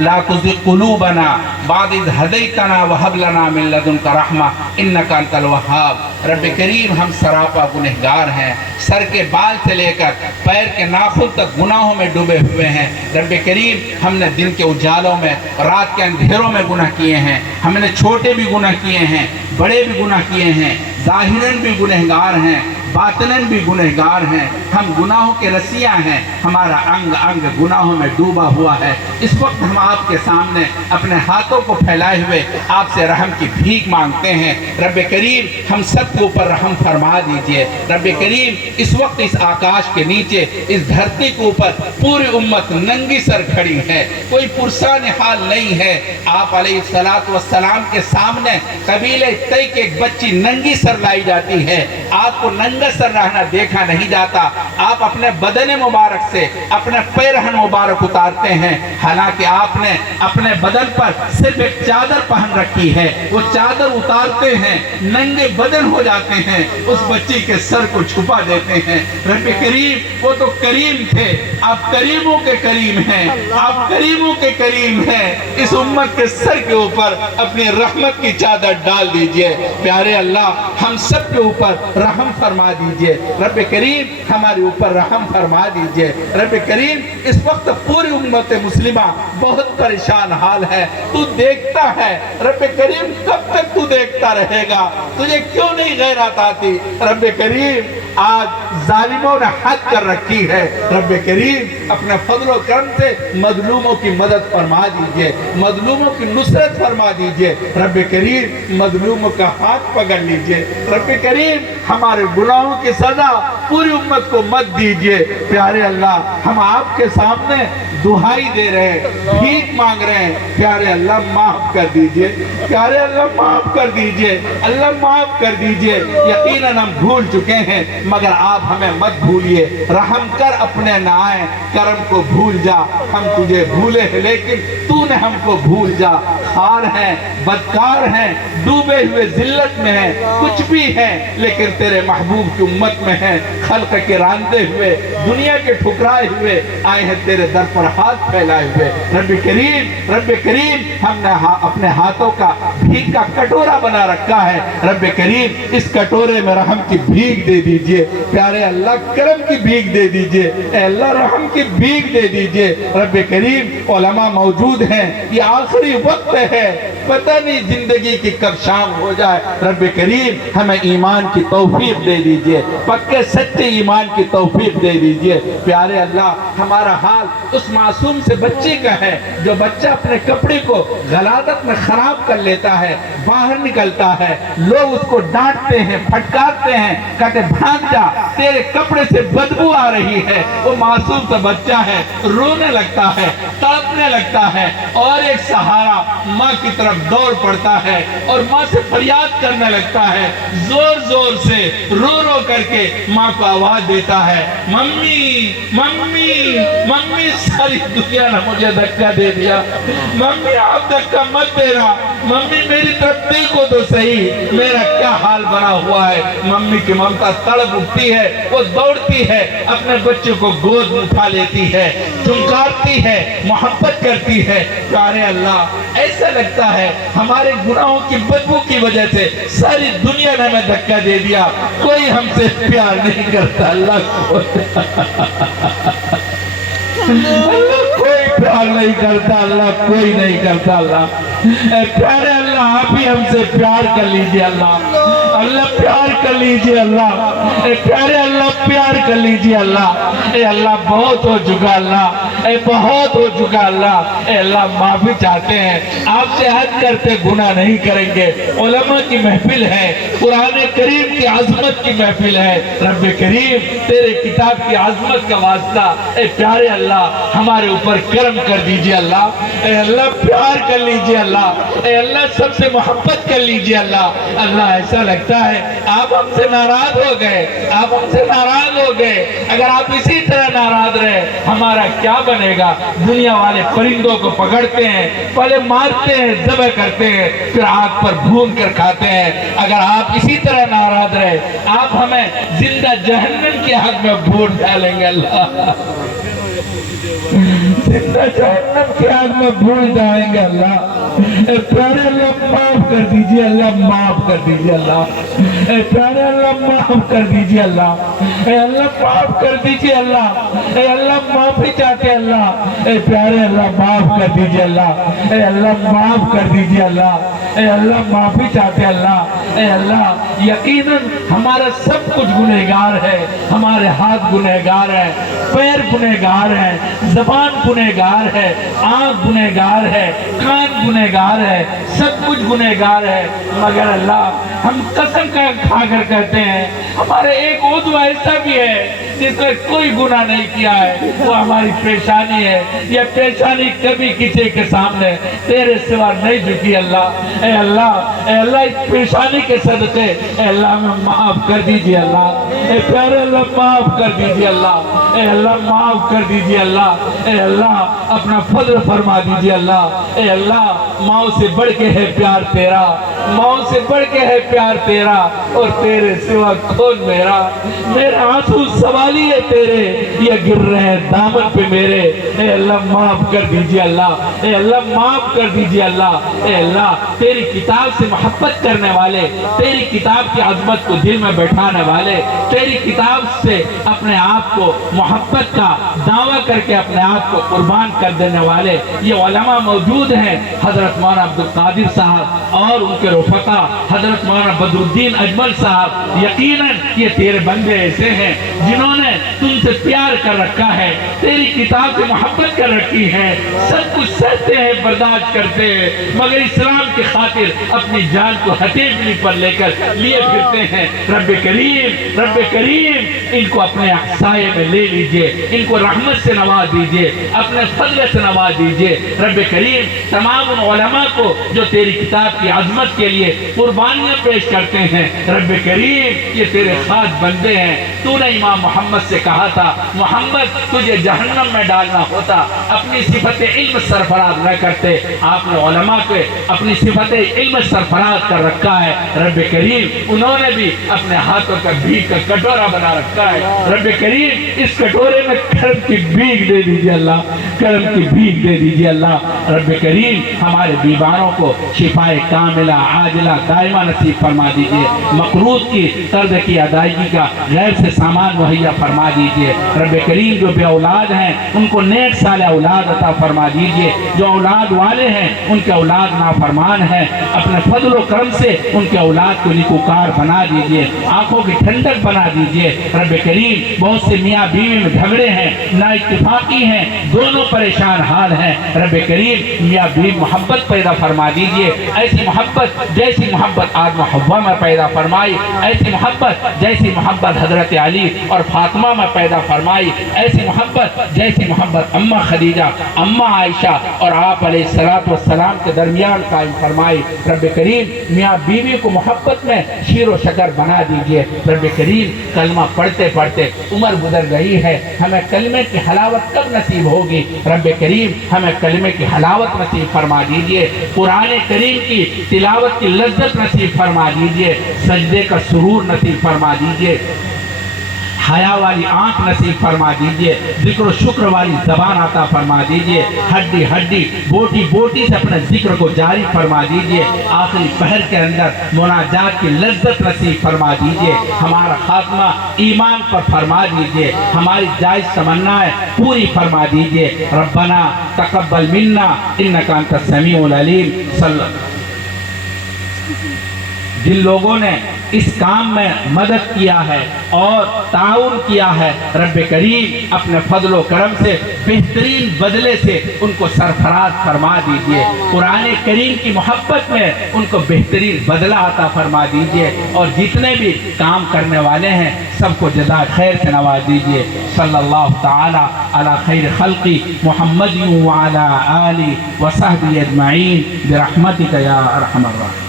لا تزغ قلوبنا بعد إذ هديتنا وهب لنا من لدنك رحمة إنك أنت الوهاب۔ رب کریم ہم سراپا گنہگار ہیں، سر کے بال سے لے کر پیر کے ناخن تک گناہوں میں ڈوبے ہوئے ہیں۔ رب کریم ہم نے دن کے اجالوں میں، رات کے اندھیروں میں گناہ کیے ہیں، ہم نے چھوٹے بھی گناہ کیے ہیں، بڑے بھی گناہ کیے ہیں، ظاہراً بھی گنہگار ہیں، باطناً بھی گنہگار ہیں، ہم گناہوں کے رسیاں ہیں، ہمارا انگ انگ گناہوں میں ڈوبا ہوا ہے۔ اس وقت ہم آپ کے سامنے اپنے ہاتھوں کو پھیلائے ہوئے آپ سے رحم کی بھیک مانگتے ہیں۔ رب کریم ہم سب کے اوپر رحم فرما دیجئے۔ رب کریم اس وقت اس آکاش کے نیچے، اس دھرتی کے اوپر پوری امت ننگی سر کھڑی ہے، کوئی پرسان حال نہیں ہے۔ آپ علیہ السلام کے سامنے قبیلہ طی کے ایک بچی ننگی سر لائی جاتی ہے، آپ کو ننگا سر رہنا دیکھا نہیں جاتا۔ آپ اپنے بدن مبارک سے اپنے پیرہن مبارک اتارتے ہیں، حالانکہ آپ نے اپنے بدن پر صرف ایک چادر پہن رکھی ہے، وہ چادر اتارتے ہیں، ننگے بدن ہو جاتے ہیں، اس بچی کے سر کو چھپا دیتے ہیں۔ رب کریم وہ تو کریم تھے، آپ کریموں کے کریم ہیں، آپ کریموں کے کریم ہیں، اس امت کے سر کے اوپر اپنی رحمت کی چادر ڈال دیجئے۔ پیارے اللہ ہم سب کے اوپر رحم فرما دیجئے۔ رب کریم ہمارے اوپر رحم فرما دیجئے۔ رب کریم اس وقت پوری امت مسلمہ بہت پریشان حال ہے، تو دیکھتا ہے۔ رب کریم کب تک تو دیکھتا رہے گا؟ تجھے کیوں نہیں غیرت آتی؟ رب کریم آج ظالموں نے حد کر رکھی ہے، رب کریم اپنے فضل و کرم سے مظلوموں کی مدد فرما دیجئے، مظلوموں کی نصرت فرما دیجئے۔ رب کریم مظلوموں کا ہاتھ پکڑ لیجئے۔ رب کریم ہمارے گناہوں کی سزا پوری امت کو مت دیجئے۔ پیارے اللہ ہم آپ کے سامنے دعائی دے رہے ہیں، بھیک مانگ رہے ہیں، پیارے اللہ معاف کر دیجئے، پیارے اللہ معاف کر دیجئے، اللہ معاف کر دیجئے۔ یقیناً ہم بھول چکے ہیں مگر آپ ہمیں مت بھولیے، رحم کر اپنے نائیں کرم کو بھول جا۔ ہم تجھے بھولے ہیں لیکن تو نے ہم کو بھول جا۔ خار ہیں، بدکار ہیں، ڈوبے ہوئے ذلت میں ہیں، کچھ بھی ہیں لیکن تیرے محبوب کی امت میں ہیں، خلق کے راندے ہوئے، دنیا کے ٹھکرائے ہوئے آئے ہیں تیرے در پر ہاتھ پھیلائے ہوئے۔ رب کریم ہم نے اپنے ہاتھوں کا بھیک کا کٹورا بنا رکھا ہے، رب کریم اس کٹورے میں رحم کی بھیک دے دیجئے۔ پیارے اللہ کرم کی بھیک دے دیجئے، اے اللہ رحم کی بھیک دے دیجئے۔ رب کریم علماء موجود ہیں، یہ آخری وقت ہے، پتہ نہیں زندگی کی کب شام ہو جائے۔ رب کریم ہمیں ایمان کی توفیق دے دیجئے، پکے سچے ایمان کی توفیق دے دیجئے۔ پیارے اللہ ہمارا حال اس معصوم سے بچے کا ہے جو بچہ اپنے کپڑے کو غلاظت میں خراب کر لیتا ہے، باہر نکلتا ہے، لوگ اس کو ڈانٹتے ہیں، پھٹکارتے ہیں، کہتے بھاگ جا تیرے کپڑے سے بدبو آ رہی ہے۔ وہ معصوم سا بچہ ہے، رونے لگتا ہے، تڑپنے لگتا ہے، اور ایک سہارا ماں کی طرف دوڑ پڑتا ہے اور ماں سے فریاد کرنے لگتا ہے، زور زور سے رو رو کر کے ماں کو آواز دیتا ہے، ممی ممی ممی، ساری دنیا نے مجھے دھکا دے دیا، ممی آپ دھکا مت دینا، ممی میری طرف دیکھو تو صحیح میرا کیا حال بنا ہوا ہے۔ ممی کی ممتا تڑپ اٹھتی ہے، وہ دوڑتی ہے، اپنے بچے کو گود میں اٹھا لیتی ہے، چمکارتی ہے، محبت کرتی ہے۔ پیارے اللہ ایسا لگتا ہے ہمارے گناہوں کی بدبو کی وجہ سے ساری دنیا نے ہمیں دھکا دے دیا، کوئی ہم سے پیار نہیں کرتا۔ اللہ کوئی پیار نہیں کرتا، اللہ کوئی نہیں کرتا۔ اللہ اے پیارے اللہ آپ ہی ہم سے پیار کر لیجئے، اللہ پیار کر لیجئے، اللہ اے پیارے اللہ پیار کر لیجئے، اللہ اے اللہ بہت ہو چکا، اللہ اے بہت ہو چکا، اللہ اے اللہ معافی چاہتے ہیں، آپ سے حد کرتے گناہ نہیں کریں گے۔ علماء کی محفل ہے، قرآن کریم کی عظمت کی محفل ہے، رب کریم تیرے کتاب کی عظمت کا واسطہ اے پیارے اللہ ہمارے اوپر کرم کر دیجئے، اللہ اے اللہ پیار کر لیجئے، اللہ اے اللہ سب سے محبت کر لیجئے، اللہ ایسا لگتا ہے آپ ہم سے ناراض ہو گئے، آپ ہم سے ناراض ہو گئے۔ اگر آپ اسی طرح ناراض رہے ہمارا کیا بنے گا؟ دنیا والے پرندوں کو پکڑتے ہیں، پہلے مارتے ہیں، ذبح کرتے ہیں، پھر آگ پر بھون کر کھاتے ہیں۔ اگر آپ اسی طرح ناراض رہے آپ ہمیں زندہ جہنم کے حق میں بھون ڈالیں گے، اللہ زندہ جہنم کی آگ میں بھول جائیں گے اللہ۔ اے پیارے اللہ معاف کر دیجئے اللہ، معاف کر دیجئے اللہ، اے پیارے اللہ معاف کر دیجئے اللہ، اے اللہ معاف کر دیجئے اللہ، اے اللہ معافی چاہتے اللہ، اے پیارے اللہ معاف کر دیجئے اللہ، اے اللہ معاف کر دیجئے اللہ، اے اللہ معافی چاہتے اللہ، اے اللہ یقیناً ہمارا سب کچھ گنہگار ہے، ہمارے ہاتھ گنہگار ہے، پیر گنہگار ہے، زبان گنہگار ہے، آنکھ گنہگار ہے، کان گنہگار ہے، سب کچھ گنہگار ہے، مگر اللہ ہم قسم کھا کر کہتے ہیں ہمارے ایک عضو ایسا بھی ہے جس نے کوئی گناہ نہیں کیا ہے، وہ ہماری پیشانی ہے، یہ پیشانی کبھی کسی کے سامنے تیرے سوا نہیں جھکی اللہ۔ اے اللہ، اے اللہ اس پیشانی کے صدقے اے اللہ ہمیں معاف کر دیجئے اللہ، اے پیارے اللہ معاف کر دیجئے اللہ، اے اللہ معاف کر دیجئے اللہ، اے اللہ اپنا فضل فرما دیجئے اللہ، اے اللہ ماں سے بڑھ کے ہے پیار تیرا، ماں سے بڑھ کے ہے پیار تیرا، اور تیرے سوا کون میرا، میرے آنسو سوالی ہے تیرے، یہ گر رہے ہیں دامن پہ میرے، اے اللہ معاف کر دیجئے اللہ، اے اللہ معاف کر دیجئے اللہ، اے اللہ تیری کتاب سے محبت کرنے والے، تیری کتاب کی عظمت کو دل میں بیٹھانے والے، تیری کتاب سے اپنے آپ کو محبت کا دعویٰ کر کے اپنے آپ کو قربان کر دینے والے یہ علماء موجود ہیں، حضرت مولانا عبدالقادر صاحب اور ان کے رفقا حضرت مولانا بدر الدین اجمل صاحب، یقیناً یہ تیرے بندے ایسے ہیں جنہوں نے تم سے پیار کر رکھا ہے، تیری کتاب سے محبت کر رکھی ہے، سب کچھ سہتے ہیں، برداشت کرتے ہیں، مگر اسلام کی خاطر اپنی جان کو ہتھیلی پر لے کر لیے پھرتے ہیں۔ رب کریم ان کو اپنے سائے میں لے لیجئے، ان کو رحمت سے نواز دیجئے، اپنے فضل سے نواز دیجئے۔ رب کریم تمام ان علماء کو جو تیری کتاب کی عظمت کے لیے قربانیاں پیش کرتے ہیں، رب کریم یہ تیرے خاص بندے ہیں، تو نے امام محمد سے کہا تھا محمد تجھے جہنم میں ڈالنا ہوتا اپنی صفت علم سرفراز نہ کرتے، آپ نے علماء کے اپنی صفت علم سرفراز کر رکھا ہے، رب کریم انہوں نے بھی اپنے ہاتھوں کا بھیگ کا کٹورا بنا رکھا ہے، رب کریم اس کٹورے میں کرم کی بھیگ دے دیجئے اللہ، کرم کی بھیگ دے دیجئے اللہ۔ رب کریم ہمارے بیماروں کو شفائے کاملہ عاجلہ دائمہ نصیب فرما دیجئے، مقروض کی قرض کی ادائیگی کا غیر سے سامان مہیا فرما دیجئے، رب کریم جو بے اولاد ہیں ان کو نیک صالح اولاد عطا فرما دیجئے، جو اولاد والے ہیں ان کے اولاد نافرمان ہیں، اپنے فضل و کرم سے ان کے اولاد کو نیکوکار بنا دیجئے، آنکھوں کی ٹھنڈک بنا دیجئے، رب کریم بہت سے میاں بیوی میں جھگڑے ہیں، نا اتفاقی ہیں، دونوں پریشان حال ہیں، رب کریم میاں بیوی محبت پیدا فرما دیجئے، ایسی محبت جیسی محبت آدم و حوا میں پیدا فرمائی، ایسی محبت جیسی محبت حضرت علی اور فاطمہ میں پیدا فرمائی، ایسی محبت جیسی محبت اماں خدیجہ، اماں عائشہ اور آپ علیہ السلام کے درمیان قائم فرمائی۔ رب کریم میاں بیوی کو محبت میں شیر و شکر بنا دیجئے، رب کریم کلمہ پڑھتے پڑھتے عمر گزر گئی ہے، ہمیں کلمے کی حلاوت کب نصیب ہوگی، رب کریم ہمیں کلمے کی حلاوت نصیب فرما دیجئے، قرآن کریم کی تلاوت کی لذت نصیب فرما دیجئے، سجدے کا سرور نصیب فرما دیجئے، حیا والی آنکھ نصیب فرما دیجئے، ذکر و شکر والی زبان عطا فرما دیجئے، ہڈی ہڈی بوٹی بوٹی سے اپنے ذکر کو جاری فرما دیجئے، آخری پہر کے اندر مناجات کی لذت نصیب فرما دیجئے، ہمارا خاتمہ ایمان پر فرما دیجئے، ہماری جائز تمنائیں پوری فرما دیجئے، ربنا تقبل منا انک انت السمیع العلیم۔ جن لوگوں نے اس کام میں مدد کیا ہے اور تعاون کیا ہے، رب کریم اپنے فضل و کرم سے بہترین بدلے سے ان کو سرفراز فرما دیجئے، قرآن کریم کی محبت میں ان کو بہترین بدلہ عطا فرما دیجئے، اور جتنے بھی کام کرنے والے ہیں سب کو جزائے خیر سے نواز دیجئے۔ صلی اللہ تعالی علی خیر خلقی محمد وعلی آلہ وصحبہ اجمعین برحمتک یا ارحم الراحمین۔